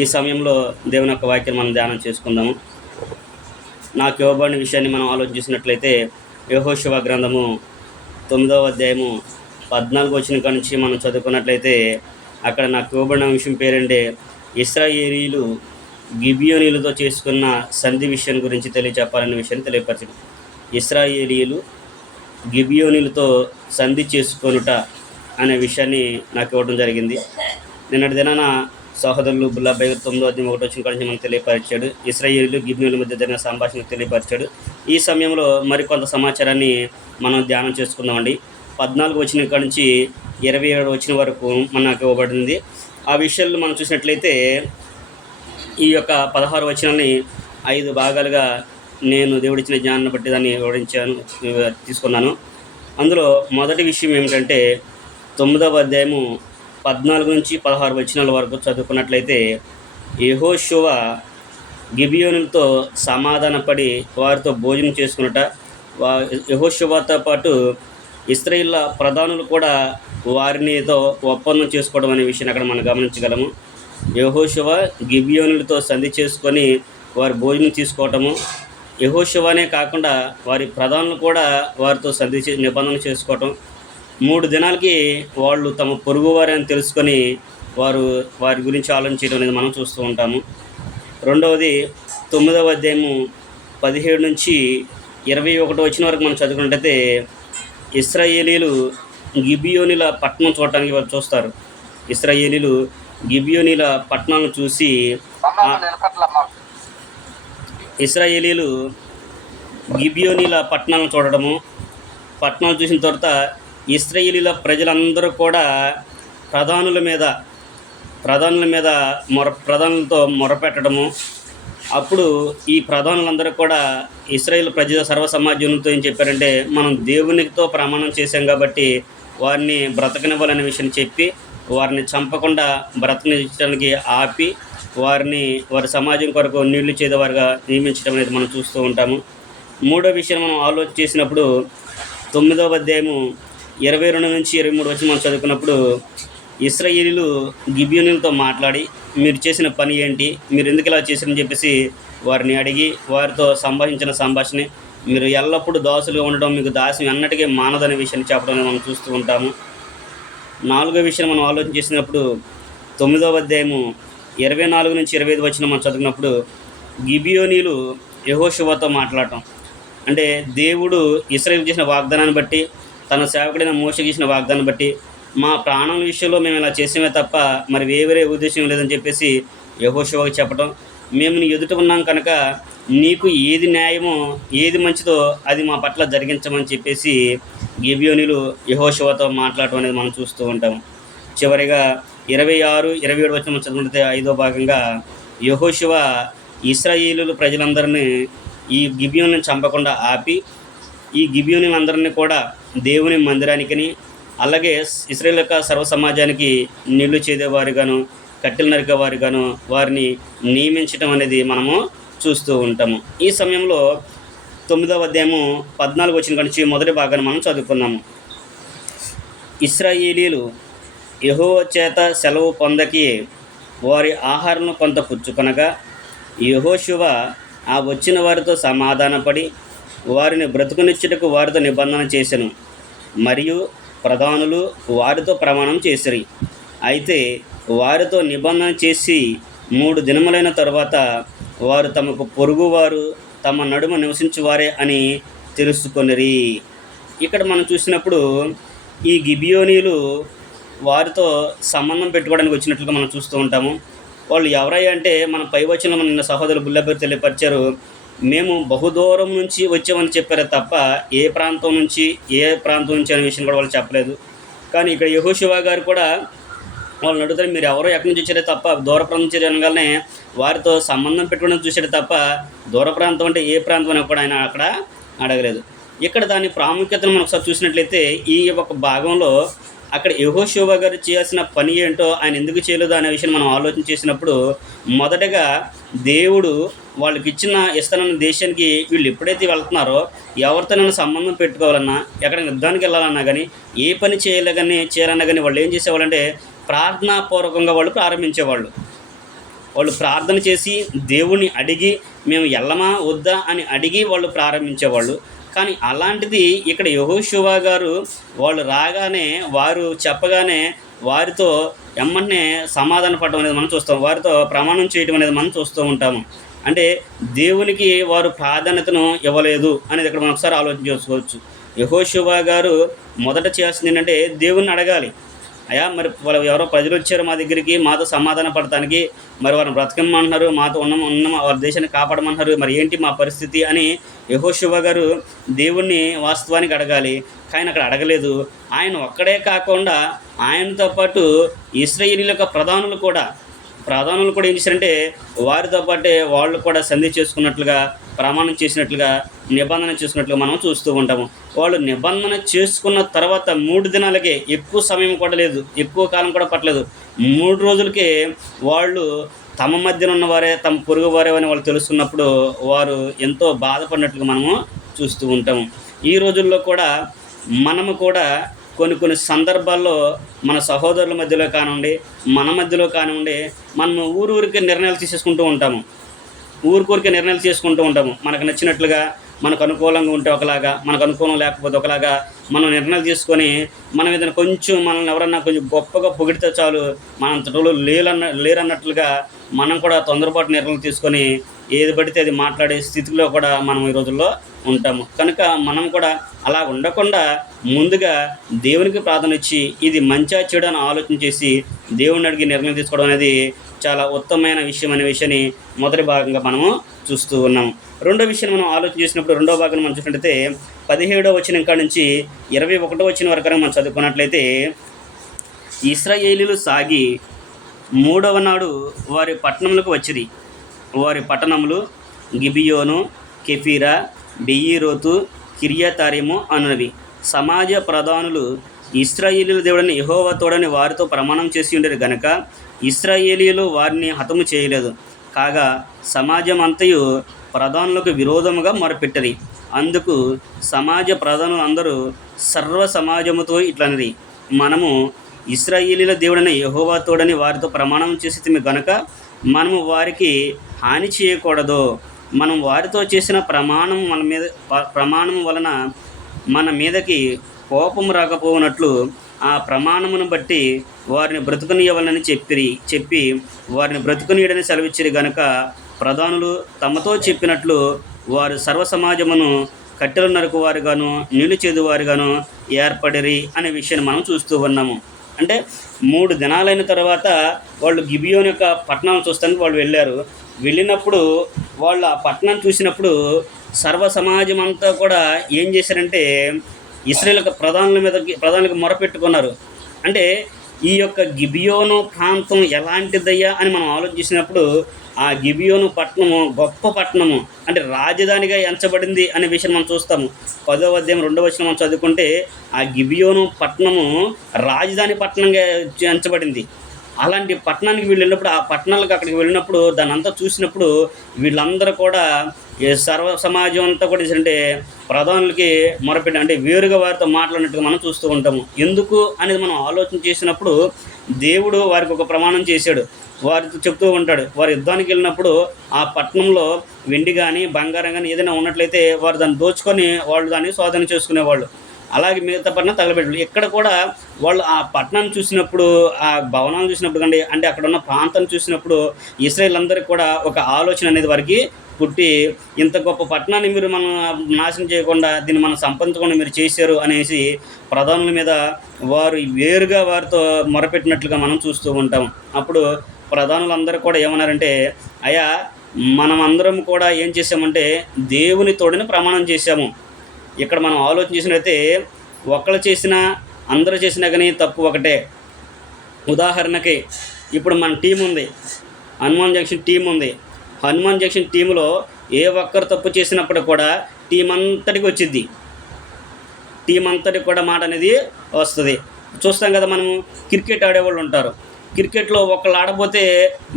ఈ సమయంలో దేవుని యొక్క వాక్యం మనం ధ్యానం చేసుకుందాము. నాకు ఇవ్వబడిన విషయాన్ని మనం ఆలోచించినట్లయితే యహోశివ గ్రంథము తొమ్మిదవ అధ్యాయము పద్నాలుగు వచ్చిన కాడ నుంచి మనం చదువుకున్నట్లయితే అక్కడ నాకు ఇవ్వబడిన విషయం పేరంటే ఇస్రాయేలీలు గిబియోనీలతో చేసుకున్న సంధి విషయం గురించి తెలియచెప్పాలనే విషయాన్ని తెలియపరచడం ఇస్రాయేలీలు గిబియోనీలతో సంధి చేసుకొనుట అనే విషయాన్ని నాకు ఇవ్వడం జరిగింది. నిన్నటి దినాన సహోదరులు బుల్లాబాయ్ తొమ్మిదో అధ్యాయం ఒకటి వచ్చిన కాడి మనకు తెలియపరిచాడు. ఇస్రాయేలీలు గిబ్నీల మధ్య జరిగిన సంభాషణ తెలియపరిచాడు. ఈ సమయంలో మరికొంత సమాచారాన్ని మనం ధ్యానం చేసుకుందామండి. పద్నాలుగు వచ్చిన కాడి నుంచి ఇరవై ఏడు వచ్చిన వరకు మనకు ఇవ్వబడింది. ఆ విషయాల్లో మనం చూసినట్లయితే ఈ యొక్క పదహారు వచనాలని ఐదు భాగాలుగా నేను దేవుడిచ్చిన జ్ఞానాన్ని బట్టి దాన్ని వివరించాను తీసుకున్నాను. అందులో మొదటి విషయం ఏమిటంటే తొమ్మిదవ అధ్యాయము పద్నాలుగు నుంచి పదహారు వచనాల వరకు చదువుకున్నట్లయితే యెహోషువ గిబియోనులతో సమాధానపడి వారితో భోజనం చేసుకున్నట. వా యెహోషువతో పాటు ఇస్రాయిల్ ప్రధానులు కూడా వారినితో ఒప్పందం చేసుకోవడం అనే విషయాన్ని అక్కడ మనం గమనించగలము. యహోశివ గిబియోనులతో సంధి చేసుకొని వారు భోజనం తీసుకోవటము. యహోశివనే కాకుండా వారి ప్రధానులు కూడా వారితో సంధి చే- నిబంధన చేసుకోవటం. మూడు దినాలకి వాళ్ళు తమ పొరుగు వారని తెలుసుకొని వారు వారి గురించి ఆలోచించడం అనేది మనం చూస్తూ ఉంటాము. రెండవది తొమ్మిదవ అధ్యాయము పదిహేడు నుంచి ఇరవై ఒకటి వచ్చిన వరకు మనం చదువుకున్నట్టయితే ఇస్రాయేలీలు గిబియోనిల పట్టణం చూడటానికి వాళ్ళు చూస్తారు. ఇస్రాయేలీలు గిబియోనిల పట్టణాలను చూసి ఇస్రాయేలీలు గిబియోనిల పట్టణాలను చూడడము పట్టణాలు చూసిన తర్వాత ఇస్రాయిలీల ప్రజలందరూ కూడా ప్రధానుల మీద ప్రధానుల మీద మొర ప్రధానులతో మొరపెట్టడము. అప్పుడు ఈ ప్రధానులందరూ కూడా ఇస్రాయేల్ ప్రజల సర్వ సమాజంతో ఏం చెప్పారంటే మనం దేవునితో ప్రమాణం చేశాం కాబట్టి వారిని బ్రతకనివ్వాలనే విషయం చెప్పి వారిని చంపకుండా బ్రతకనిచ్చడానికి ఆపి వారిని వారి సమాజం కొరకు నీళ్ళు చేసేవారుగా నియమించడం అనేది మనం చూస్తూ ఉంటాము. మూడో విషయం మనం ఆలోచన చేసినప్పుడు తొమ్మిదవ అధ్యాయము ఇరవై రెండు నుంచి ఇరవై మూడు వచ్చి మనం చదువుకున్నప్పుడు ఇస్రాయేలీలు గిబియోనులతో మాట్లాడి మీరు చేసిన పని ఏంటి మీరు ఎందుకు ఇలా చేశారని చెప్పేసి వారిని అడిగి వారితో సంభాషించిన సంభాషణ మీరు ఎల్లప్పుడూ దాసులుగా ఉండడం మీకు దాస్యం అన్నటికీ మానదనే విషయాన్ని చెప్పడం మనం చూస్తూ ఉంటాము. నాలుగో విషయం మనం ఆలోచన చేసినప్పుడు తొమ్మిదవ అధ్యాయము ఇరవై నాలుగు నుంచి ఇరవై ఐదు వచ్చిన మనం చదివినప్పుడు గిబియోనీలు యహోశివతో మాట్లాడటం. అంటే దేవుడు ఇస్రాయల్ చేసిన వాగ్దానాన్ని బట్టి తన సేవకుడైన మోసకి ఇచ్చిన బట్టి మా ప్రాణం విషయంలో మేము ఇలా చేసామే తప్ప మరి వేరే ఉద్దేశం లేదని చెప్పేసి యహోశివకి చెప్పడం మేము నీ ఎదుట ఉన్నాం కనుక నీకు ఏది న్యాయమో ఏది మంచిదో అది మా పట్ల జరిగించమని చెప్పేసి గిబియోనిలు యహోశివతో మాట్లాడటం అనేది మనం చూస్తూ ఉంటాం. చివరిగా ఇరవై ఆరు ఇరవై ఏడు వచ్చిన చదువుకుంటే ఐదో భాగంగా యహోశివ ఇస్రాయేలు ప్రజలందరినీ ఈ గిబియోని చంపకుండా ఆపి ఈ గిబియోనులందరినీ కూడా దేవుని మందిరానికిని అలాగే ఇస్రాయేల్ యొక్క సర్వ సమాజానికి నీళ్ళు చేదేవారుగాను కట్టెలు నరికేవారుగాను వారిని నియమించడం అనేది మనము చూస్తూ ఉంటాము. ఈ సమయంలో తొమ్మిదవ అధ్యాయము పద్నాలుగు వచ్చిన నుంచి మొదటి భాగాన్ని మనం చదువుకున్నాము. ఇస్రాయేలీలు యహో చేత సెలవు పొందకి వారి ఆహారం కొంత పుచ్చుకొనగా యహోశివ ఆ వచ్చిన వారితో సమాధానపడి వారిని బ్రతుకునిచ్చుటకు వారితో నిబంధన చేశాను మరియు ప్రధానులు వారితో ప్రమాణం చేసిరి. అయితే వారితో నిబంధన చేసి మూడు దినములైన తరువాత వారు తమకు పొరుగువారు తమ నడుమ నివసించువారే అని తెలుసుకొనిరి. ఇక్కడ మనం చూసినప్పుడు ఈ గిబియోనీలు వారితో సంబంధం పెట్టుకోవడానికి వచ్చినట్లుగా మనం చూస్తూ ఉంటాము. వాళ్ళు ఎవరై అంటే మన పై వచ్చిన మన నిన్న సహోదరులు తెలియపరిచారు మేము బహుదూరం నుంచి వచ్చామని చెప్పారు తప్ప ఏ ప్రాంతం నుంచి ఏ ప్రాంతం నుంచి అనే విషయం కూడా వాళ్ళు చెప్పలేదు. కానీ ఇక్కడ యహోశివా గారు కూడా వాళ్ళని అడుగుతారు మీరు ఎవరో ఎక్కడి నుంచి వచ్చారే తప్ప దూర ప్రాంతం నుంచి అనగానే వారితో సంబంధం పెట్టుకుని చూసాడు తప్ప దూర ప్రాంతం అంటే ఏ ప్రాంతం అని కూడా ఆయన అక్కడ అడగలేదు. ఇక్కడ దాని ప్రాముఖ్యతను మనం ఒకసారి చూసినట్లయితే ఈ ఒక భాగంలో అక్కడ యహోశోభ గారు చేయాల్సిన పని ఏంటో ఆయన ఎందుకు చేయలేదు అనే విషయం మనం ఆలోచన చేసినప్పుడు మొదటగా దేవుడు వాళ్ళకి ఇచ్చిన ఇస్తానన్న దేశానికి వీళ్ళు ఎప్పుడైతే వెళ్తున్నారో ఎవరితోనైనా సంబంధం పెట్టుకోవాలన్నా ఎక్కడ యుద్ధానికి వెళ్ళాలన్నా కానీ ఏ పని చేయాలి కానీ చేయాలన్నా కానీ వాళ్ళు ఏం చేసేవాళ్ళంటే ప్రార్థనాపూర్వకంగా వాళ్ళు ప్రారంభించేవాళ్ళు. వాళ్ళు ప్రార్థన చేసి దేవుణ్ణి అడిగి మేము వెళ్ళమా వద్దా అని అడిగి వాళ్ళు ప్రారంభించేవాళ్ళు. కానీ అలాంటిది ఇక్కడ యహోశివా గారు వాళ్ళు రాగానే వారు చెప్పగానే వారితో ఎమ్మన్నే సమాధాన పడడం అనేది మనం చూస్తాం. వారితో ప్రమాణం చేయడం అనేది మనం చూస్తూ ఉంటాము. అంటే దేవునికి వారు ప్రాధాన్యతను ఇవ్వలేదు అనేది ఇక్కడ మనం ఒకసారి ఆలోచన చేసుకోవచ్చు యహోశివా గారు మొదట చేయాల్సింది ఏంటంటే దేవుణ్ణి అడగాలి. అయ్యా మరి వాళ్ళు ఎవరో ప్రజలు వచ్చారు మా దగ్గరికి మాతో సమాధాన పడటానికి మరి వారిని బ్రతకమంటున్నారు మాతో ఉన్న ఉన్న వారి దేశాన్ని కాపాడమంటున్నారు మరి ఏంటి మా పరిస్థితి అని యహోశివ గారు దేవుణ్ణి వాస్తవానికి అడగాలి. కానీ అక్కడ అడగలేదు. ఆయన ఒక్కడే కాకుండా ఆయనతో పాటు ఇస్రాయేలీల యొక్క ప్రధానులు కూడా ప్రధానులు కూడా ఏం చేశారంటే వారితో పాటే వాళ్ళు కూడా సంధి చేసుకున్నట్లుగా ప్రమాణం చేసినట్లుగా నిబంధన చేసుకున్నట్లుగా మనం చూస్తూ ఉంటాము. వాళ్ళు నిబంధన చేసుకున్న తర్వాత మూడు దినాలకే ఎక్కువ సమయం కూడా లేదు ఎక్కువ కాలం కూడా పట్టలేదు. మూడు రోజులకే వాళ్ళు తమ మధ్యన ఉన్నవారే తమ పొరుగు వారే అని వాళ్ళు తెలుసుకున్నప్పుడు వారు ఎంతో బాధపడినట్లుగా మనము చూస్తూ ఉంటాము. ఈ రోజుల్లో కూడా మనము కూడా కొన్ని కొన్ని సందర్భాల్లో మన సహోదరుల మధ్యలో కానివ్వండి మన మధ్యలో కానివ్వండి మనము ఊరు ఊరికి నిర్ణయాలు తీసేసుకుంటూ ఉంటాము. ఊరికూరికే నిర్ణయాలు చేసుకుంటూ ఉంటాము. మనకు నచ్చినట్లుగా మనకు అనుకూలంగా ఉంటే ఒకలాగా మనకు అనుకూలం లేకపోతే ఒకలాగా మనం నిర్ణయాలు తీసుకొని మనం ఏదైనా కొంచెం మనల్ని ఎవరన్నా కొంచెం గొప్పగా పొగిడితే చాలు మనంతటోళ్ళు లేరన్న లేరన్నట్లుగా మనం కూడా తొందరపాటు నిర్ణయాలు తీసుకొని ఏది పడితే అది మాట్లాడే స్థితిలో కూడా మనం ఈ రోజుల్లో ఉంటాము. కనుక మనం కూడా అలా ఉండకుండా ముందుగా దేవునికి ప్రార్థన ఇచ్చి ఇది మంచా చెడు అని ఆలోచన చేసి దేవుని అడిగి నిర్ణయం తీసుకోవడం అనేది చాలా ఉత్తమమైన విషయం అనే విషయాన్ని మొదటి భాగంగా మనము చూస్తూ ఉన్నాం రెండో విషయం మనం ఆలోచన చేసినప్పుడు రెండో భాగం మనం చూసినట్లయితే పదిహేడో వచ్చిన కాడ నుంచి ఇరవై ఒకటో వచ్చిన వరకు మనం చదువుకున్నట్లయితే ఇస్రాయేలీలు సాగి మూడవ నాడు వారి పట్టణంలోకి వచ్చిరి. వారి పట్టణములు గిబియోను కెఫీరా బెయ్యిరోతు కిరియతారిము అన్నవి. సమాజ ప్రధానులు ఇస్రాయేలీల దేవుడని యెహోవా తోడని వారితో ప్రమాణం చేసి ఉండేది గనక ఇస్రాయేలీలు వారిని హతము చేయలేదు. కాగా సమాజం అంతయు ప్రధానులకు విరోధముగా మొరపెట్టది. అందుకు సమాజ ప్రధానులు అందరూ సర్వ సమాజముతో ఇట్లన్నది మనము ఇస్రాయేలీల దేవుడని యెహోవా తోడని వారితో ప్రమాణం చేసి గనక మనము వారికి హాని చేయకూడదు. మనం వారితో చేసిన ప్రమాణం మన మీద ప్రమాణం వలన మన మీదకి కోపం రాకపోనట్లు ఆ ప్రమాణమును బట్టి వారిని బ్రతుకునియవలని చెప్పిరి చెప్పి వారిని బ్రతుకునీయడని సెలవిచ్చిరి గనుక ప్రధానులు తమతో చెప్పినట్లు వారు సర్వ సమాజమును కట్టెలు నరకు నీళ్ళు చేదువారుగాను వారుగాను ఏర్పడిరి అనే విషయాన్ని మనం చూస్తూ ఉన్నాము. అంటే మూడు దినాలైన తర్వాత వాళ్ళు గిబియోన్ యొక్క పట్టణం చూస్తానికి వాళ్ళు వెళ్ళారు. వెళ్ళినప్పుడు వాళ్ళు ఆ పట్టణం చూసినప్పుడు సర్వ సమాజం అంతా కూడా ఏం చేశారంటే ఇస్రాయేల్ ప్రధానుల మీద ప్రధానులకు మొరపెట్టుకున్నారు. అంటే ఈ యొక్క గిబియోను ప్రాంతం ఎలాంటిదయ్యా అని మనం ఆలోచించినప్పుడు ఆ గిబియోను పట్టణము గొప్ప పట్టణము అంటే రాజధానిగా ఎంచబడింది అనే విషయం మనం చూస్తాము. పదో అధ్యాయం రెండవ వచ్చిన మనం చదువుకుంటే ఆ గిబియోను పట్టణము రాజధాని పట్టణంగా ఎంచబడింది. అలాంటి పట్టణానికి వీళ్ళు వెళ్ళినప్పుడు ఆ పట్టణాలకు అక్కడికి వెళ్ళినప్పుడు దాని అంతా చూసినప్పుడు వీళ్ళందరూ కూడా ఈ సర్వ సమాజం అంతా కూడా అంటే ప్రధానులకి మొరపెట్టి అంటే వేరుగా వారితో మాట్లాడినట్టుగా మనం చూస్తూ ఉంటాము. ఎందుకు అనేది మనం ఆలోచన చేసినప్పుడు దేవుడు వారికి ఒక ప్రమాణం చేశాడు. వారితో చెప్తూ ఉంటాడు. వారు యుద్ధానికి వెళ్ళినప్పుడు ఆ పట్టణంలో వెండి కానీ బంగారం కానీ ఏదైనా ఉన్నట్లయితే వారు దాన్ని దోచుకొని వాళ్ళు దాన్ని స్వాధీనం చేసుకునేవాళ్ళు. అలాగే మిగతా పట్టణం తగలబెట్టారు ఇక్కడ కూడా వాళ్ళు ఆ పట్టణాన్ని చూసినప్పుడు ఆ భవనాన్ని చూసినప్పుడు కండి అంటే అక్కడ ఉన్న ప్రాంతం చూసినప్పుడు ఇస్రాయిల్ అందరికీ కూడా ఒక ఆలోచన అనేది వారికి పుట్టి ఇంత గొప్ప పట్టణాన్ని మీరు మనం నాశనం చేయకుండా దీన్ని మనం సంపాదించకుండా మీరు చేశారు అనేసి ప్రధానుల మీద వారు వేరుగా వారితో మొరపెట్టినట్లుగా మనం చూస్తూ ఉంటాం. అప్పుడు ప్రధానులందరూ కూడా ఏమన్నారంటే అయ్యా మనం అందరం కూడా ఏం చేసామంటే దేవుని తోడిని ప్రమాణం చేశాము. ఇక్కడ మనం ఆలోచన చేసినట్లయితే ఒకళ్ళు చేసినా అందరూ చేసినా కానీ తప్పు ఒకటే. ఉదాహరణకి ఇప్పుడు మన టీం ఉంది. హనుమాన్ జంక్షన్ టీం ఉంది. హనుమాన్ జంక్షన్ టీంలో ఏ ఒక్కరు తప్పు చేసినప్పుడు కూడా టీం అంతటికి వచ్చింది టీం అంతటికి కూడా మాట అనేది వస్తుంది. చూస్తాం కదా మనం క్రికెట్ ఆడేవాళ్ళు ఉంటారు. క్రికెట్లో ఒకళ్ళు ఆడపోతే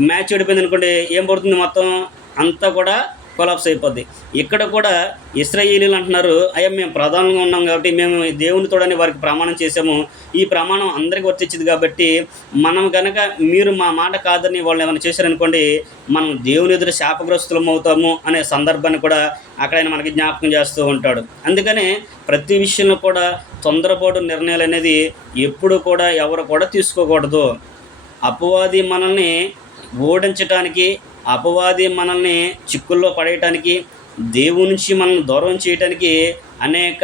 మ్యాచ్ ఓడిపోయింది అనుకోండి ఏం పడుతుంది మొత్తం? అంతా కూడా కొలాప్స్ అయిపోద్ది. ఇక్కడ కూడా ఇస్రాయేలీలు అంటున్నారు అయ్యా మేము ప్రధానంగా ఉన్నాం కాబట్టి మేము దేవుని తోడని వారికి ప్రమాణం చేసాము ఈ ప్రమాణం అందరికీ వర్తించింది కాబట్టి మనం కనుక మీరు మా మాట కాదని వాళ్ళు ఏమైనా చేశారనుకోండి మనం దేవుని ఎదురు శాపగ్రస్తులం అవుతాము అనే సందర్భాన్ని కూడా అక్కడ ఆయన మనకి జ్ఞాపకం చేస్తూ ఉంటాడు. అందుకనే ప్రతి విషయంలో కూడా తొందరపాటు నిర్ణయాలు అనేది ఎప్పుడు కూడా ఎవరు కూడా తీసుకోకూడదు. అపవాది మనల్ని ఓడించటానికి అపవాది మనల్ని చిక్కుల్లో పడేయటానికి దేవుని నుంచి మనల్ని దూరం చేయటానికి అనేక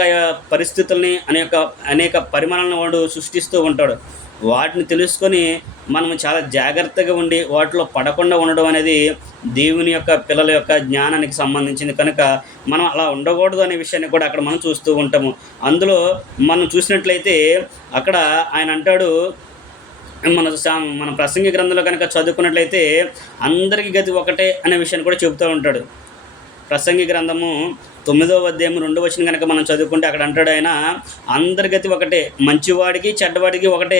పరిస్థితుల్ని అనేక అనేక పరిమాణాలను వాడు సృష్టిస్తూ ఉంటాడు. వాటిని తెలుసుకొని మనం చాలా జాగ్రత్తగా ఉండి వాటిలో పడకుండా ఉండడం అనేది దేవుని యొక్క పిల్లల యొక్క జ్ఞానానికి సంబంధించింది. కనుక మనం అలా ఉండకూడదు అనే విషయాన్ని కూడా అక్కడ మనం చూస్తూ ఉంటాము. అందులో మనం చూసినట్లయితే అక్కడ ఆయన అంటాడు మన సా- మన ప్రసంగి గ్రంథంలో కనుక చదువుకున్నట్లయితే అందరికీ గతి ఒకటే అనే విషయాన్ని కూడా చెబుతూ ఉంటాడు. ప్రసంగి గ్రంథము తొమ్మిదో అధ్యాయం రెండో వచ్చిన కనుక మనం చదువుకుంటే అక్కడ అంటాడు ఆయన అందరి గతి ఒకటే మంచివాడికి చెడ్డవాడికి ఒకటే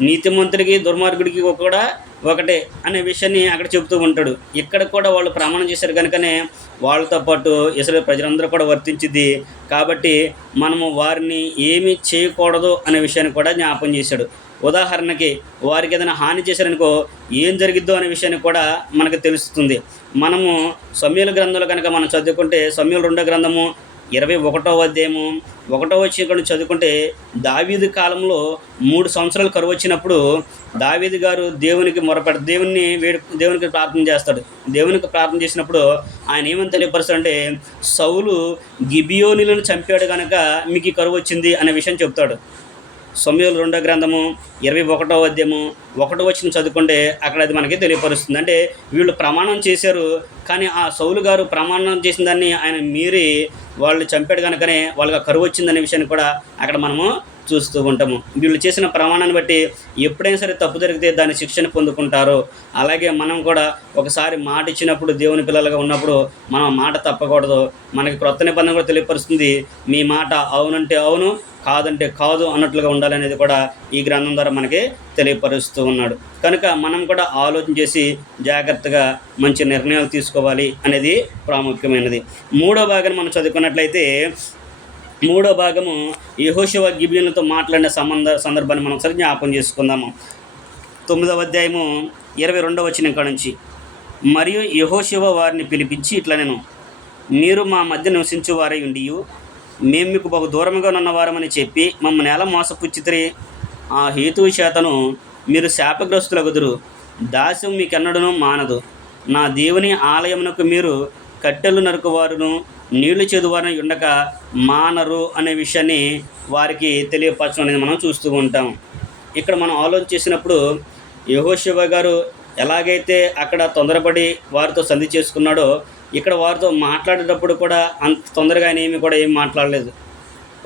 నీతిమంతుడికి దుర్మార్గుడికి కూడా ఒకటే అనే విషయాన్ని అక్కడ చెబుతూ ఉంటాడు. ఇక్కడ కూడా వాళ్ళు ప్రమాణం చేశారు కనుకనే వాళ్ళతో పాటు ఇసలు ప్రజలందరూ కూడా వర్తించింది. కాబట్టి మనము వారిని ఏమి చేయకూడదు అనే విషయాన్ని కూడా జ్ఞాపం చేశాడు. ఉదాహరణకి వారికి ఏదైనా హాని చేశారనుకో ఏం జరిగిద్దో అనే విషయాన్ని కూడా మనకు తెలుస్తుంది. మనము సమీల గ్రంథంలో కనుక మనం చదువుకుంటే సమీల రెండో గ్రంథము ఇరవై ఒకటో అధ్యాయము. ఒకటో వచ్చి చదువుకుంటే దావీదు కాలంలో మూడు సంవత్సరాలు కరువు వచ్చినప్పుడు దావీదు గారు దేవునికి మొరపెడ దేవుణ్ణి వేడు దేవునికి ప్రార్థన చేస్తాడు. దేవునికి ప్రార్థన చేసినప్పుడు ఆయన ఏమని తెలియపరుస్తాడంటే సౌలు గిబియోనిలను చంపాడు కనుక మీకు ఈ కరువు వచ్చింది అనే విషయం చెప్తాడు. సమయంలో రెండో గ్రంథము ఇరవై ఒకటో అధ్యాయము ఒకటో వచ్చిన చదువుకుంటే అక్కడ అది మనకి తెలియపరుస్తుంది. అంటే వీళ్ళు ప్రమాణం చేశారు కానీ ఆ సౌలు గారు ప్రమాణం చేసిన దాన్ని ఆయన మీరి వాళ్ళు చంపాడు కనుకనే వాళ్ళకి ఆ కరువు వచ్చిందనే విషయాన్ని కూడా అక్కడ మనము చూస్తూ ఉంటాము. వీళ్ళు చేసిన ప్రమాణాన్ని బట్టి ఎప్పుడైనా సరే తప్పు జరిగితే దాని శిక్షణ పొందుకుంటారు. అలాగే మనం కూడా ఒకసారి మాట ఇచ్చినప్పుడు దేవుని పిల్లలుగా ఉన్నప్పుడు మనం మాట తప్పకూడదు. మనకి క్రొత్త నిబంధన కూడా తెలియపరుస్తుంది మీ మాట అవునంటే అవును కాదంటే కాదు అన్నట్లుగా ఉండాలనేది కూడా ఈ గ్రంథం ద్వారా మనకి తెలియపరుస్తూ ఉన్నాడు. కనుక మనం కూడా ఆలోచన చేసి జాగ్రత్తగా మంచి నిర్ణయాలు తీసుకోవాలి అనేది ప్రాముఖ్యమైనది. మూడో భాగాన్ని మనం చదువుకున్నట్లయితే మూడో భాగము యహోశివ గిబియన్లతో మాట్లాడిన సంబంధ సందర్భాన్ని మనం ఒకసారి జ్ఞాపం చేసుకుందాము. తొమ్మిదవ అధ్యాయము ఇరవై రెండవ వచ్చిన కాడ నుంచి. మరియు యహోశివ వారిని పిలిపించి ఇట్లా నేను మీరు మా మధ్య నివసించు వారై ఉండియు మేము మీకు బహు దూరంగా ఉన్నవారమని చెప్పి మమ్మల్ని ఎలా మోసపుచ్చితిరి? ఆ హేతువు చేతను మీరు శాపగ్రస్తులగుదురు. దాస్యం మీకెన్నడను మానదు. నా దేవుని ఆలయమునకు మీరు కట్టెలు నరుకువారును నీళ్ళు చెదువారని ఉండక మానరు అనే విషయాన్ని వారికి తెలియపరచడం అనేది మనం చూస్తూ ఉంటాం. ఇక్కడ మనం ఆలోచన చేసినప్పుడు యహోశివ గారు ఎలాగైతే అక్కడ తొందరపడి వారితో సంధి చేసుకున్నాడో ఇక్కడ వారితో మాట్లాడేటప్పుడు కూడా అంత తొందరగా ఆయన ఏమి కూడా ఏం మాట్లాడలేదు.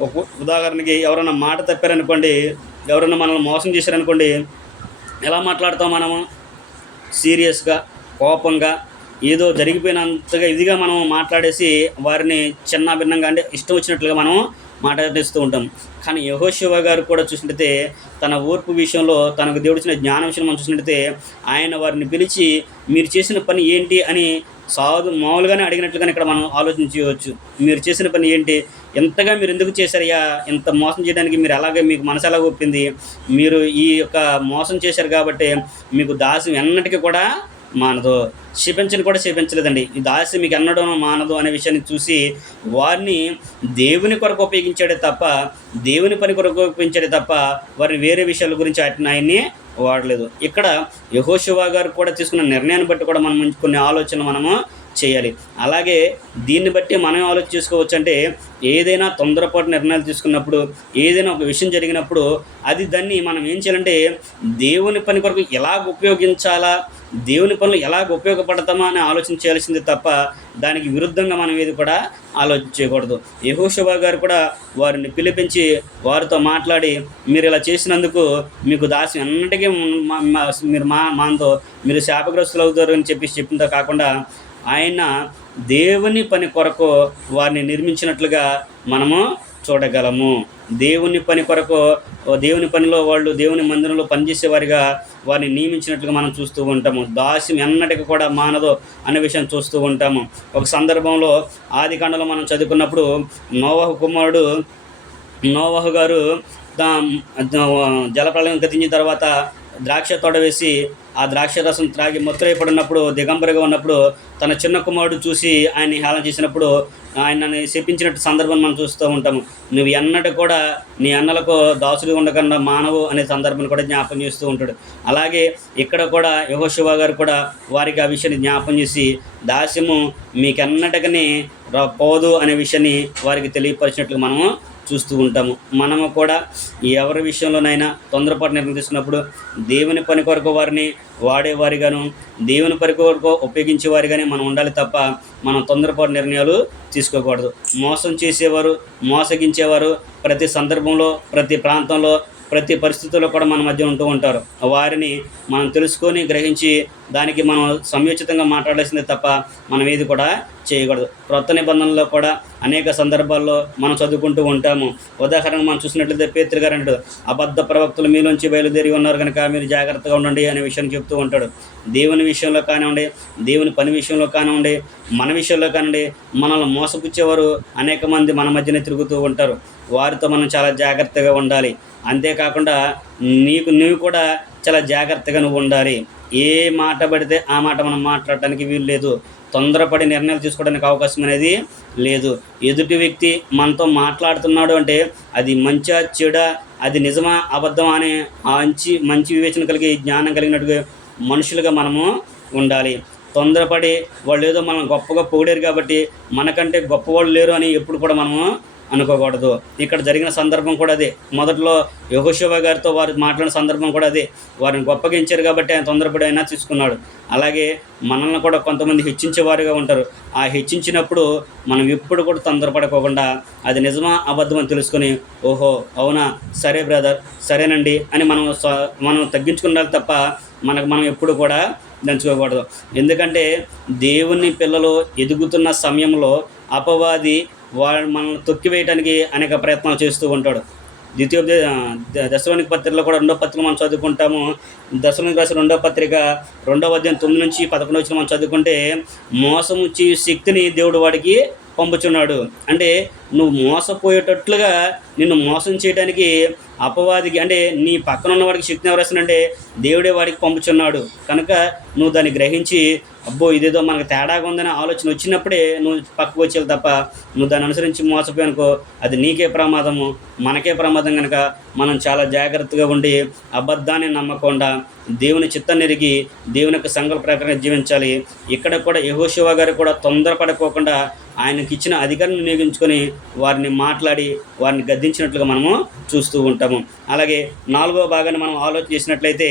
ఒక ఉదాహరణకి ఎవరైనా మాట తప్పారనుకోండి ఎవరైనా మనల్ని మోసం చేశారనుకోండి ఎలా మాట్లాడతాం మనము? సీరియస్గా కోపంగా ఏదో జరిగిపోయినంతగా ఇదిగా మనం మాట్లాడేసి వారిని చిన్న భిన్నంగా అంటే ఇష్టం వచ్చినట్లుగా మనం మాట్లాడిస్తూ ఉంటాం. కానీ యహోశివ గారు కూడా చూసినట్టయితే తన ఓర్పు విషయంలో తనకు దేవుడిచిన జ్ఞాన జ్ఞానం విషయంలో మనం చూసినట్టయితే ఆయన వారిని పిలిచి మీరు చేసిన పని ఏంటి? అని సాధు మామూలుగానే అడిగినట్లుగానే ఇక్కడ మనం ఆలోచించవచ్చు. మీరు చేసిన పని ఏంటి? ఎంతగా మీరు ఎందుకు చేశారయ్యా? ఇంత మోసం చేయడానికి మీరు అలాగే మీకు మనసు ఎలా ఒప్పింది? మీరు ఈ యొక్క మోసం చేశారు కాబట్టి మీకు దాసం ఎన్నటికీ కూడా మానదు క్షిపించని కూడా క్షిపించలేదండి ఈ దాస్యం మీకు అన్నడం మానదు అనే విషయాన్ని చూసి వారిని దేవుని కొరకు ఉపయోగించాడే తప్ప దేవుని పని కొరకు ఉపయోగించాడే తప్ప వారిని వేరే విషయాల గురించి అట్టిన ఆయన్ని వాడలేదు. ఇక్కడ యహోశివా గారు కూడా తీసుకున్న నిర్ణయాన్ని బట్టి కూడా మనం కొన్ని ఆలోచనలు మనము చేయాలి. అలాగే దీన్ని బట్టి మనం ఆలోచన చేసుకోవచ్చు అంటే ఏదైనా తొందరపాటు నిర్ణయాలు తీసుకున్నప్పుడు ఏదైనా ఒక విషయం జరిగినప్పుడు అది దాన్ని మనం ఏం చేయాలంటే దేవుని పని కొరకు ఎలాగ ఉపయోగించాలా దేవుని పనులు ఎలాగ ఉపయోగపడతామా అని ఆలోచన చేయాల్సింది తప్ప దానికి విరుద్ధంగా మనం ఏది కూడా ఆలోచన చేయకూడదు. యహోషబా గారు కూడా వారిని పిలిపించి వారితో మాట్లాడి మీరు ఇలా చేసినందుకు మీకు దాస్యం అన్నిటికీ మీరు మా మాతో మీరు శాపగ్రస్తులు అవుతారు అని చెప్పి చెప్పిందో కాకుండా ఆయన దేవుని పని కొరకు వారిని నిర్మించినట్లుగా మనము చూడగలము. దేవుని పని కొరకు దేవుని పనిలో వాళ్ళు దేవుని మందిరంలో పనిచేసేవారిగా వారిని నియమించినట్లుగా మనం చూస్తూ ఉంటాము. దాస్యం ఎన్నటికి కూడా మానదు అనే విషయం చూస్తూ ఉంటాము. ఒక సందర్భంలో ఆది కాండలో మనం చదువుకున్నప్పుడు నోవహు కుమారుడు నోవహు గారు జలప్రలయం గతించిన తర్వాత ద్రాక్ష తోట వేసి ఆ ద్రాక్ష రసం త్రాగి మొత్తరైపడినప్పుడు దిగంబరిగా ఉన్నప్పుడు తన చిన్న కుమారుడు చూసి ఆయన్ని హేళన చేసినప్పుడు ఆయనని శపించినట్టు సందర్భం మనం చూస్తూ ఉంటాము. నువ్వు ఎన్నటి కూడా నీ అన్నలకు దాసులు ఉండకుండా మానవు అనే సందర్భాన్ని కూడా జ్ఞాపం చేస్తూ ఉంటాడు. అలాగే ఇక్కడ కూడా యహోశివ గారు కూడా వారికి ఆ విషయాన్ని జ్ఞాపం చేసి దాస్యము మీకెన్నటికని పోదు అనే విషయాన్ని వారికి తెలియపరిచినట్లు మనము చూస్తూ ఉంటాము. మనము కూడా ఎవరి విషయంలోనైనా తొందరపాటు నిర్ణయం తీసుకున్నప్పుడు దేవుని పని కొరకు వారిని వాడేవారిగాను దేవుని పని కొరకు ఉపయోగించే వారిగానే మనం ఉండాలి తప్ప మనం తొందరపాటు నిర్ణయాలు తీసుకోకూడదు. మోసం చేసేవారు మోసగించేవారు ప్రతి సందర్భంలో ప్రతి ప్రాంతంలో ప్రతి పరిస్థితుల్లో కూడా మన మధ్య ఉంటూ ఉంటారు. వారిని మనం తెలుసుకొని గ్రహించి దానికి మనం సమయోచితంగా మాట్లాడాల్సిందే తప్ప మనం ఏది కూడా చేయకూడదు. క్రొత్త నిబంధనలో కూడా అనేక సందర్భాల్లో మనం చదువుకుంటూ ఉంటాము. ఉదాహరణకు మనం చూసినట్లయితే పేతృ గారు అంటాడు అబద్ధ ప్రవక్తలు మీలోంచి బయలుదేరి ఉన్నారు కనుక మీరు జాగ్రత్తగా ఉండండి అనే విషయాన్ని చెప్తూ ఉంటాడు. దేవుని విషయంలో కానివ్వండి దేవుని పని విషయంలో కానివ్వండి మన విషయంలో కానివ్వండి మనల్ని మోసపుచ్చేవారు అనేక మంది మన మధ్యనే తిరుగుతూ ఉంటారు. వారితో మనం చాలా జాగ్రత్తగా ఉండాలి. అంతేకాకుండా నీకు నువ్వు కూడా చాలా జాగ్రత్తగా నువ్వు ఉండాలి. ఏ మాట పడితే ఆ మాట మనం మాట్లాడటానికి వీలు లేదు. తొందరపడి నిర్ణయాలు తీసుకోవడానికి అవకాశం అనేది లేదు. ఎదుటి వ్యక్తి మనతో మాట్లాడుతున్నాడు అంటే అది మంచా చెడా అది నిజమా అబద్ధమా అనే ఆ మంచి మంచి వివేచన కలిగి జ్ఞానం కలిగినట్టుగా మనుషులుగా మనము ఉండాలి. తొందరపడి వాళ్ళు ఏదో మనం గొప్పగా పొగిడారు కాబట్టి మనకంటే గొప్పవాళ్ళు లేరు అని ఎప్పుడు కూడా మనము అనుకోకూడదు. ఇక్కడ జరిగిన సందర్భం కూడా అదే. మొదట్లో యోగశోభ గారితో వారు మాట్లాడిన సందర్భం కూడా అదే. వారిని గొప్పగించారు కాబట్టి ఆయన తొందరపడి అయినా తీసుకున్నాడు. అలాగే మనల్ని కూడా కొంతమంది హెచ్చించేవారుగా ఉంటారు. ఆ హెచ్చించినప్పుడు మనం ఎప్పుడు కూడా తొందరపడకోకుండా అది నిజమా అబద్ధం అని తెలుసుకొని ఓహో అవునా సరే బ్రదర్ సరేనండి అని మనం మనం తగ్గించుకున్నారు తప్ప మనకు మనం ఎప్పుడు కూడా దంచుకోకూడదు. ఎందుకంటే దేవుని పిల్లలు ఎదుగుతున్న సమయంలో అపవాది వాళ్ళు మనల్ని తొక్కివేయడానికి అనేక ప్రయత్నాలు చేస్తూ ఉంటాడు. ద్వితీయ దశలోనికి పత్రికలో కూడా రెండో పత్రిక మనం చదువుకుంటాము. దశలోనికి రాసిన రెండో పత్రిక రెండవ అధ్యాయం తొమ్మిది నుంచి పదకొండు వచ్చిన మనం చదువుకుంటే మోసం చేయు శక్తిని దేవుడు వాడికి పంపుచున్నాడు. అంటే నువ్వు మోసపోయేటట్లుగా నిన్ను మోసం చేయడానికి అపవాదికి అంటే నీ పక్కన ఉన్న వాడికి శక్తిని ఎవరేస్తానంటే దేవుడే వాడికి పంపుచున్నాడు. కనుక నువ్వు దాన్ని గ్రహించి అబ్బో ఇదేదో మనకు తేడాగా ఉందనే ఆలోచన వచ్చినప్పుడే నువ్వు పక్కకు వచ్చేది తప్ప నువ్వు దాన్ని అనుసరించి మోసపోయానుకో అది నీకే ప్రమాదము మనకే ప్రమాదం కనుక మనం చాలా జాగ్రత్తగా ఉండి అబద్ధాన్ని నమ్మకుండా దేవుని చిత్తాన్ని ఎరిగి దేవుని యొక్క సంఘ ప్రకారం జీవించాలి. ఇక్కడ కూడా యహోశివ గారు కూడా తొందరపడకోకుండా ఆయనకి ఇచ్చిన అధికారాన్ని వినియోగించుకొని వారిని మాట్లాడి వారిని గద్దించినట్లుగా మనము చూస్తూ ఉంటాము. అలాగే నాలుగో భాగాన్ని మనం ఆలోచన చేసినట్లయితే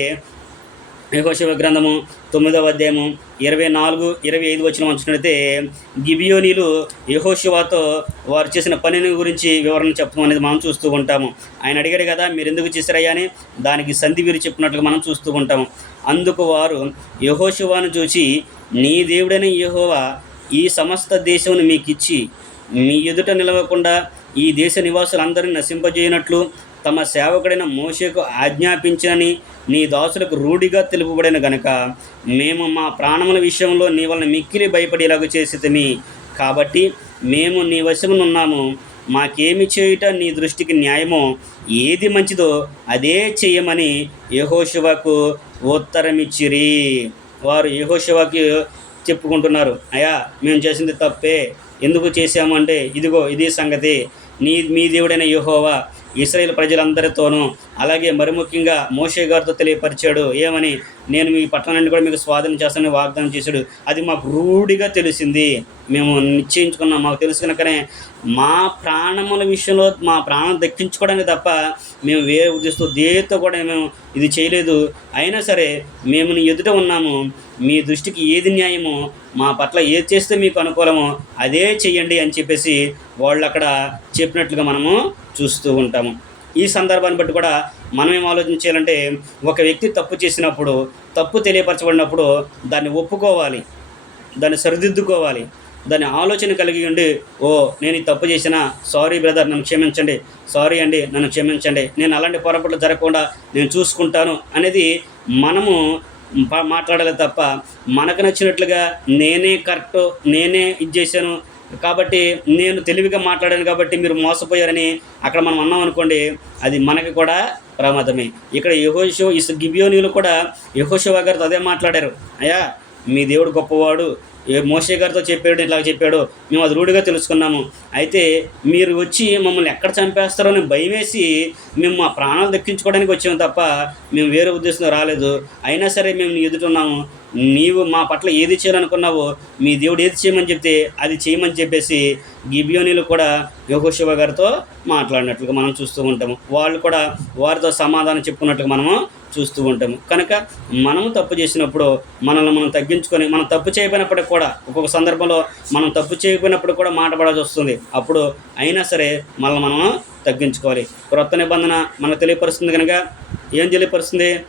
యహోశివ గ్రంథము తొమ్మిదవ అధ్యాయము ఇరవై నాలుగు ఇరవై ఐదు వచ్చిన వచ్చినట్లయితే గిబియోనీలు యహోశివాతో వారు చేసిన పనిని గురించి వివరణ చెప్పడం అనేది మనం చూస్తూ ఉంటాము. ఆయన అడిగాడు కదా మీరు ఎందుకు చేశారయ్యా అని దానికి సంధి వీరు చెప్పినట్లుగా మనం చూస్తూ ఉంటాము. అందుకు వారు యహోశివాను చూసి నీ దేవుడైన యహోవా ఈ సమస్త దేశమును మీకు ఇచ్చి మీ ఎదుట నిలవకుండా ఈ దేశ నివాసులందరినీ నశింపజేయనట్లు తమ సేవకుడైన మోషకు ఆజ్ఞాపించని నీ దాసులకు రూఢిగా తెలుపబడిన గనక మేము మా ప్రాణముల విషయంలో నీ వలన మిక్కిలి భయపడేలాగా చేసితిమి. కాబట్టి మేము నీ వశమునున్నాము మాకేమి చేయుట నీ దృష్టికి న్యాయమో ఏది మంచిదో అదే చేయమని యహోశివకు ఉత్తరమిచ్చిరి. వారు యహోశివకి చెప్పుకుంటున్నారు. అయ్యా మేము చేసింది తప్పే. ఎందుకు చేశామంటే ఇదిగో ఇది సంగతి. నీ మీ దేవుడైన యుహోవా ఇస్రాయేల్ ప్రజలందరితోనూ అలాగే మరి ముఖ్యంగా మోషే గారితో తెలియపరిచాడు. ఏమని? నేను మీ పట్టణాన్ని కూడా మీకు స్వాధీనం చేస్తానని వాగ్దానం చేశాడు. అది మాకు రూఢిగా తెలిసింది. మేము నిశ్చయించుకున్నాం. మాకు తెలుసు కనుకనే మా ప్రాణముల విషయంలో మా ప్రాణం దక్కించుకోవడానికి తప్ప మేము వేరే ఉద్దేశంతో దేనితో కూడా మేము ఇది చేయలేదు. అయినా సరే మేము నీ ఎదుట ఉన్నాము. మీ దృష్టికి ఏది న్యాయమో మా పట్ల ఏది చేస్తే మీకు అనుకూలమో అదే చెయ్యండి అని చెప్పేసి వాళ్ళు అక్కడ చెప్పినట్లుగా మనము చూస్తూ ఉంటాము. ఈ సందర్భాన్ని బట్టి కూడా మనం ఏం ఆలోచించాలంటే ఒక వ్యక్తి తప్పు చేసినప్పుడు తప్పు తెలియపరచబడినప్పుడు దాన్ని ఒప్పుకోవాలి దాన్ని సరిదిద్దుకోవాలి దాని ఆలోచన కలిగి ఉండి ఓ నేను ఈ తప్పు చేసిన సారీ బ్రదర్ నన్ను క్షమించండి సారీ అండి నన్ను క్షమించండి నేను అలాంటి పొరపాట్లు జరగకుండా నేను చూసుకుంటాను అనేది మనము మాట్లాడాలి తప్ప మనకు నచ్చినట్లుగా నేనే కరెక్ట్ నేనే ఇది చేశాను కాబట్టి నేను తెలివిగా మాట్లాడాను కాబట్టి మీరు మోసపోయారని అక్కడ మనం అన్నాం అనుకోండి అది మనకి కూడా ప్రమాదమే. ఇక్కడ యహోషో ఇస్ గిబియోనీలు కూడా యహోషోవా గారితో అదే మాట్లాడారు. అయ్యా మీ దేవుడు గొప్పవాడు ఏ మోషే గారితో చెప్పాడు ఇట్లా చెప్పాడు మేము అది రూఢిగా తెలుసుకున్నాము. అయితే మీరు వచ్చి మమ్మల్ని ఎక్కడ చంపేస్తారో అని భయం వేసి మేము మా ప్రాణాలు దక్కించుకోవడానికి వచ్చాము తప్ప మేము వేరే ఉద్దేశంతో రాలేదు. అయినా సరే మేము నీ ఎదుటున్నాము నీవు మా పట్ల ఏది చేయాలనుకున్నావో మీ దేవుడు ఏది చేయమని చెప్తే అది చేయమని చెప్పేసి గిబియోనీలు కూడా యహోశివ గారితో మాట్లాడినట్లుగా మనం చూస్తూ ఉంటాము. వాళ్ళు కూడా వారితో సమాధానం చెప్పుకున్నట్లుగా మనము చూస్తూ ఉంటాము. కనుక మనము తప్పు చేసినప్పుడు మనల్ని మనం తగ్గించుకొని మనం తప్పు చేయకపోయినప్పటికి కూడా ఒక్కొక్క సందర్భంలో మనం తప్పు చేయకపోయినప్పుడు కూడా మాటపడాల్సి వస్తుంది. అప్పుడు అయినా సరే మనల్ని మనం తగ్గించుకోవాలి. క్రొత్త నిబంధన మనకు తెలియపరుస్తుంది కనుక ఏం తెలియపరుస్తుంది?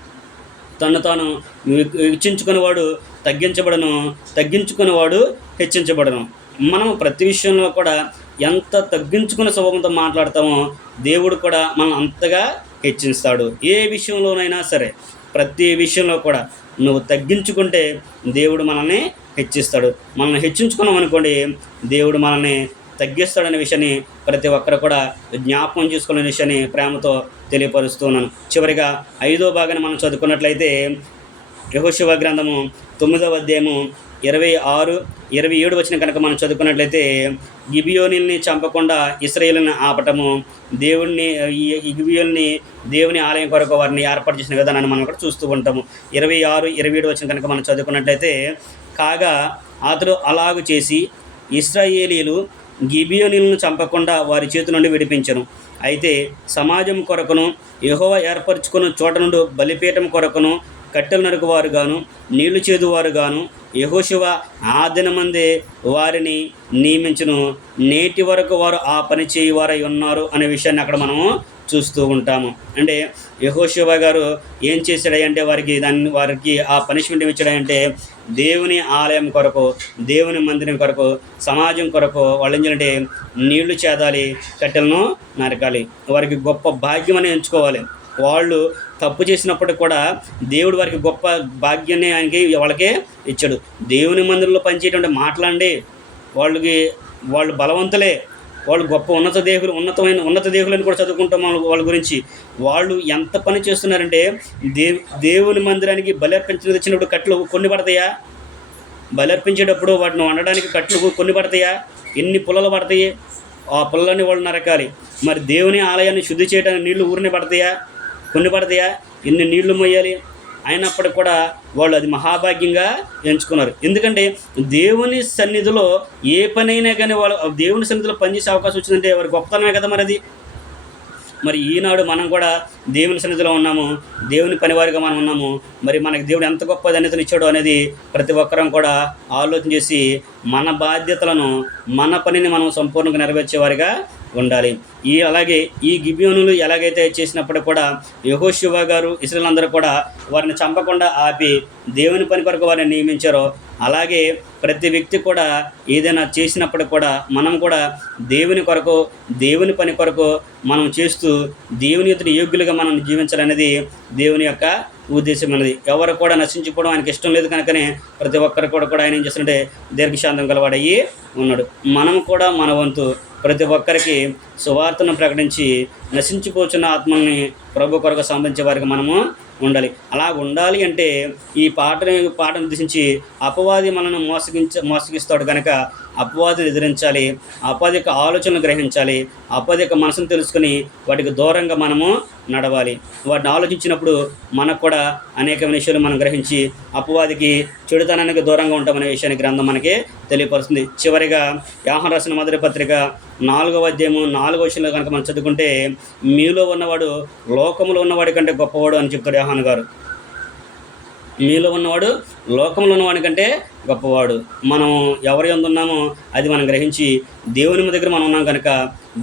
తను తాను హెచ్చించుకునేవాడు తగ్గించబడను తగ్గించుకునేవాడు హెచ్చించబడను. మనం ప్రతి విషయంలో కూడా ఎంత తగ్గించుకునే స్వభావంతో మాట్లాడతామో దేవుడు కూడా మనం అంతగా హెచ్చిస్తాడు ఏ విషయంలోనైనా సరే ప్రతి విషయంలో కూడా నువ్వు తగ్గించుకుంటే దేవుడు మనల్ని హెచ్చిస్తాడు. మనల్ని హెచ్చించుకున్నాం అనుకోండి దేవుడు మనల్ని తగ్గిస్తాడనే విషయాన్ని ప్రతి ఒక్కరు కూడా జ్ఞాపకం చేసుకునే విషయాన్ని ప్రేమతో తెలియపరుస్తున్నాను. చివరిగా ఐదో భాగాన్ని మనం చదువుకున్నట్లయితే యహోశివ గ్రంథము తొమ్మిదవ అధ్యాయము ఇరవై ఆరు ఇరవై ఏడు వచ్చిన కనుక మనం చదువుకున్నట్లయితే గిబియోనిల్ని చంపకుండా ఇస్రాయేల్ని ఆపటము దేవుణ్ణి గిబియోల్ని దేవుని ఆలయం కొరకు వారిని ఏర్పాటు చేసిన విధానాన్ని మనం కూడా చూస్తూ ఉంటాము. ఇరవై ఆరు ఇరవై ఏడు వచ్చిన కనుక మనం చదువుకున్నట్లయితే కాగా అతడు అలాగు చేసి ఇస్రాయేలీలు గిబియోనీలను చంపకుండా వారి చేతి నుండి విడిపించను. అయితే సమాజం కొరకును యహోవ ఏర్పరచుకున్న చోట నుండి బలిపీఠం కొరకును కట్టెలు నరుకువారు గాను నీళ్ళు చేదువారు గాను యహోశివ ఆ దినమందే వారిని నియమించును. నేటి వరకు వారు ఆ పని చేయువారై ఉన్నారు అనే విషయాన్ని అక్కడ మనము చూస్తూ ఉంటాము. అంటే యహోశివ గారు ఏం చేశాడంటే వారికి దాన్ని వారికి ఆ పనిష్మెంట్ ఇచ్చాడంటే దేవుని ఆలయం కొరకు దేవుని మందిరం కొరకు సమాజం కొరకు వాళ్ళు ఏం చేయాలంటే నీళ్ళు చేదాలి కట్టెలను నరకాలి. వారికి గొప్ప భాగ్యం అని ఎంచుకోవాలి. వాళ్ళు తప్పు చేసినప్పటికి కూడా దేవుడు వారికి గొప్ప భాగ్యాన్ని ఆయనకి వాళ్ళకే ఇచ్చాడు. దేవుని మందిరంలో పనిచేయటువంటి మాటలండి. వాళ్ళకి వాళ్ళు బలవంతులే. వాళ్ళు గొప్ప ఉన్నత దేహులు ఉన్నతమైన ఉన్నత దేహులను కూడా చదువుకుంటాం వాళ్ళ వాళ్ళ గురించి. వాళ్ళు ఎంత పని చేస్తున్నారంటే దేవ్ దేవుని మందిరానికి బలర్పించిన అర్పించిన తెచ్చినప్పుడు కట్లు కొన్ని పడతాయా? బలర్పించేటప్పుడు వాటిని వండడానికి కట్లు కొన్ని పడతాయా? ఎన్ని పుల్లలు పడతాయి? ఆ పుల్లని వాళ్ళు నరకాలి. మరి దేవుని ఆలయాన్ని శుద్ధి చేయడానికి నీళ్ళు ఊరిని పడతాయా? కొన్ని పడతాయా? ఎన్ని నీళ్ళు మొయ్యాలి అయినప్పటికి కూడా వాళ్ళు అది మహాభాగ్యంగా ఎంచుకున్నారు. ఎందుకంటే దేవుని సన్నిధిలో ఏ పనైనా కానీ వాళ్ళు దేవుని సన్నిధిలో పనిచేసే అవకాశం వచ్చిందంటే వారి గొప్పతనమే కదా మరి అది? మరి ఈనాడు మనం కూడా దేవుని సన్నిధిలో ఉన్నాము దేవుని పనివారిగా మనం ఉన్నాము మరి మనకి దేవుడు ఎంత గొప్ప ధన్యతను ఇచ్చాడో అనేది ప్రతి ఒక్కరం కూడా ఆలోచన చేసి మన బాధ్యతలను మన పనిని మనం సంపూర్ణంగా నెరవేర్చేవారిగా ఉండాలి. ఈ అలాగే ఈ గిబియోనులు ఎలాగైతే చేసినప్పుడు కూడా యహోశివ గారు ఇస్రాయల్ అందరూ కూడా వారిని చంపకుండా ఆపి దేవుని పని కొరకు వారిని నియమించారో అలాగే ప్రతి వ్యక్తి కూడా ఏదైనా చేసినప్పుడు కూడా మనం కూడా దేవుని కొరకు దేవుని పని కొరకు మనం చేస్తూ దేవుని ఎదుటి యోగ్యులుగా మనం జీవించాలనేది దేవుని యొక్క ఉద్దేశం అనేది ఎవరు కూడా నశించుకోవడం ఆయనకి ఇష్టం లేదు కనుకనే ప్రతి ఒక్కరు కూడా కూడా ఆయన ఏం చేస్తుంటే దీర్ఘశాంతం గలవాడయ్యి ఉన్నాడు. మనం కూడా మన వంతు ప్రతి ఒక్కరికి సువార్తను ప్రకటించి నశించిపోతున్న ఆత్మల్ని ప్రభు కొరకు సంబంధించే వారికి మనము ఉండాలి. అలా ఉండాలి అంటే ఈ పాటని పాటను ఉద్దేశించి అపవాది మనల్ని మోసగించ మోసగిస్తాడు కనుక అపవాదిని ఎదిరించాలి అపవాది యొక్క ఆలోచనలు గ్రహించాలి అపవాది యొక్క మనసును తెలుసుకుని వాటికి దూరంగా మనము నడవాలి. వాటిని ఆలోచించినప్పుడు మనకు కూడా అనేక విషయాలు మనం గ్రహించి అపవాదికి చెడుతనానికి దూరంగా ఉంటామనే విషయాన్ని గ్రంథం మనకి తెలియపరుస్తుంది. చివరిగా యాహన్ రాసిన మొదటి పత్రిక నాలుగవ అధ్యాయము నాలుగవ విషయంలో కనుక మనం చదువుకుంటే మీలో ఉన్నవాడు లోకములో ఉన్నవాడి కంటే గొప్పవాడు అని చెప్తాడు యాహాన్ గారు. మీలో ఉన్నవాడు లోకంలో ఉన్నవాడి కంటే గొప్పవాడు. మనం ఎవరి ఎందున్నామో అది మనం గ్రహించి దేవుని దగ్గర మనం ఉన్నాం కనుక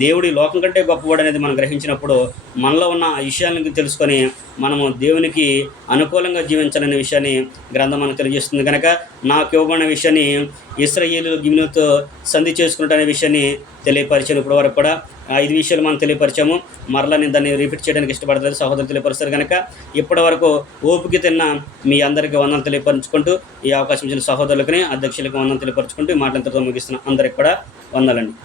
దేవుడి లోకం కంటే గొప్పవాడు అనేది మనం గ్రహించినప్పుడు మనలో ఉన్న విషయాలను తెలుసుకొని మనము దేవునికి అనుకూలంగా జీవించాలనే విషయాన్ని గ్రంథం మనకు తెలియజేస్తుంది. కనుక నాకు ఇవ్వబడిన విషయాన్ని ఇస్రాయేలు గిమినతో సంధి చేసుకున్నట్టు అనే విషయాన్ని తెలియపరిచాను ఇప్పుడు వరకు కూడా ఐదు విషయాలు మనం తెలియపరిచాము. మరలా నేను దాన్ని రిపీట్ చేయడానికి ఇష్టపడలేదు. సహోదరులు తెలియపరుస్తారు కనుక ఇప్పటి వరకు ఓపిక తిన్న మీ అందరికీ వందలు తెలియపరుచుకుంటూ ఈ అవకాశం ఇచ్చిన సహోదరులకి అధ్యక్షులకు వందలు తెలియపరచుకుంటూ ఈ మాటలంతతో ముగిస్తున్నాను అందరికి కూడా వందలండి.